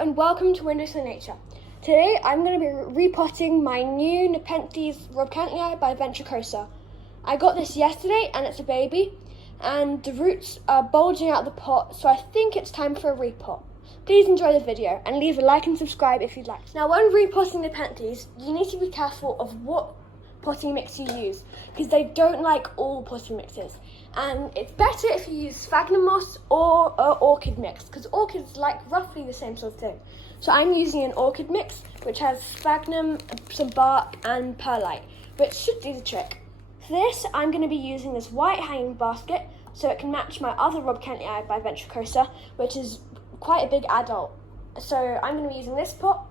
and welcome to Windows for Nature. Today I'm going to be repotting my new nepenthes Repotting by Ventricosa. I got this yesterday and it's a baby and the roots are bulging out of the pot, so I think it's time for a repot. Please enjoy the video and leave a like and subscribe if you'd like. Now when repotting nepenthes, you need to be careful of what potting mix you use because they don't like all potting mixes, and it's better if you use sphagnum moss or orchid mix because orchids like roughly the same sort of thing. So I'm using an orchid mix which has sphagnum, some bark and perlite, which should do the trick. For this I'm going to be using this white hanging basket so it can match my other Repotting by Ventricosa, which is quite a big adult. So I'm going to be using this pot.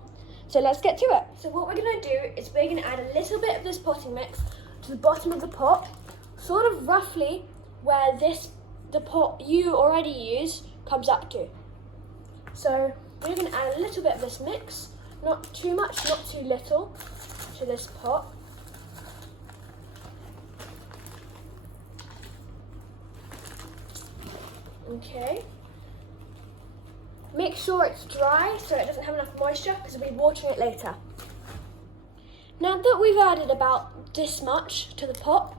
So let's get to it. So what we're going to do is we're going to add a little bit of this potting mix to the bottom of the pot, sort of roughly where the pot you already use comes up to. So we're going to add a little bit of this mix, not too much, not too little, to this pot. Okay. Make sure it's dry so it doesn't have enough moisture because we'll be watering it later. Now that we've added about this much to the pot,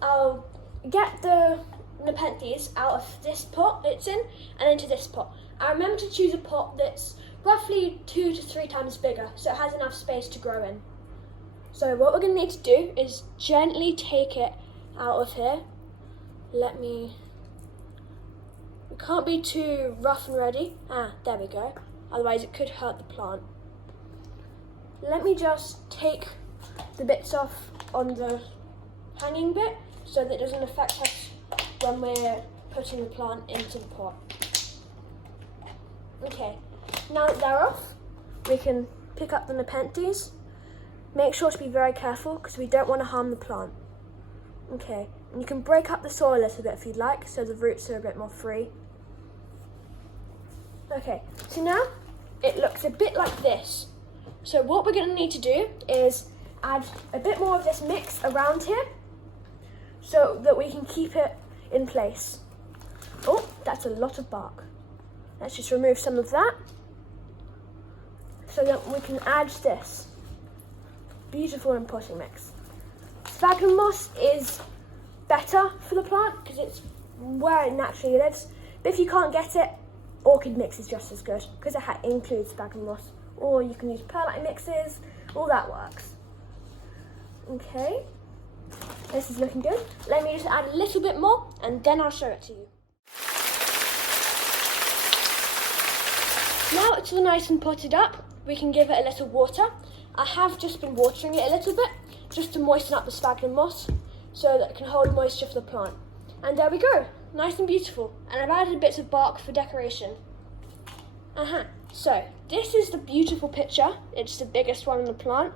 I'll get the nepenthes out of this pot it's in and into this pot. I remember to choose a pot that's roughly 2 to 3 times bigger so it has enough space to grow in. So what we're going to need to do is gently take it out of here. It can't be too rough and ready. There we go. Otherwise it could hurt the plant. Let me just take the bits off on the hanging bit so that it doesn't affect us when we're putting the plant into the pot. Okay, now that they're off, we can pick up the nepenthes. Make sure to be very careful because we don't want to harm the plant. Okay, and you can break up the soil a little bit if you'd like so the roots are a bit more free. Okay, so now it looks a bit like this. So what we're going to need to do is add a bit more of this mix around here so that we can keep it in place. Oh, that's a lot of bark. Let's just remove some of that so that we can add this beautiful potting mix. Sphagnum moss is better for the plant because it's where it naturally lives, but if you can't get it, orchid mix is just as good because it includes sphagnum moss, or you can use perlite mixes, all that works. Okay, this is looking good. Let me just add a little bit more and then I'll show it to you. Now it's all nice and potted up, we can give it a little water. I have just been watering it a little bit just to moisten up the sphagnum moss so that it can hold moisture for the plant. And there we go, nice and beautiful. And I've added bits of bark for decoration. So this is the beautiful picture. It's the biggest one on the plant.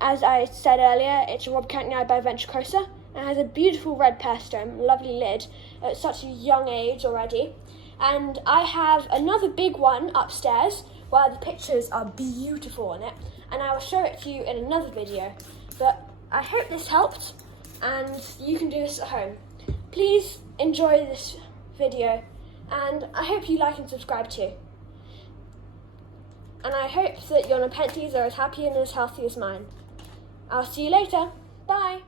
As I said earlier, it's a Repotting by Ventricosa and has a beautiful red peristome, lovely lid at such a young age already. And I have another big one upstairs where the pictures are beautiful on it, and I will show it to you in another video. But I hope this helped and you can do this at home. Please enjoy this video and I hope you like and subscribe too. And I hope that your nepenthes are as happy and as healthy as mine. I'll see you later. Bye.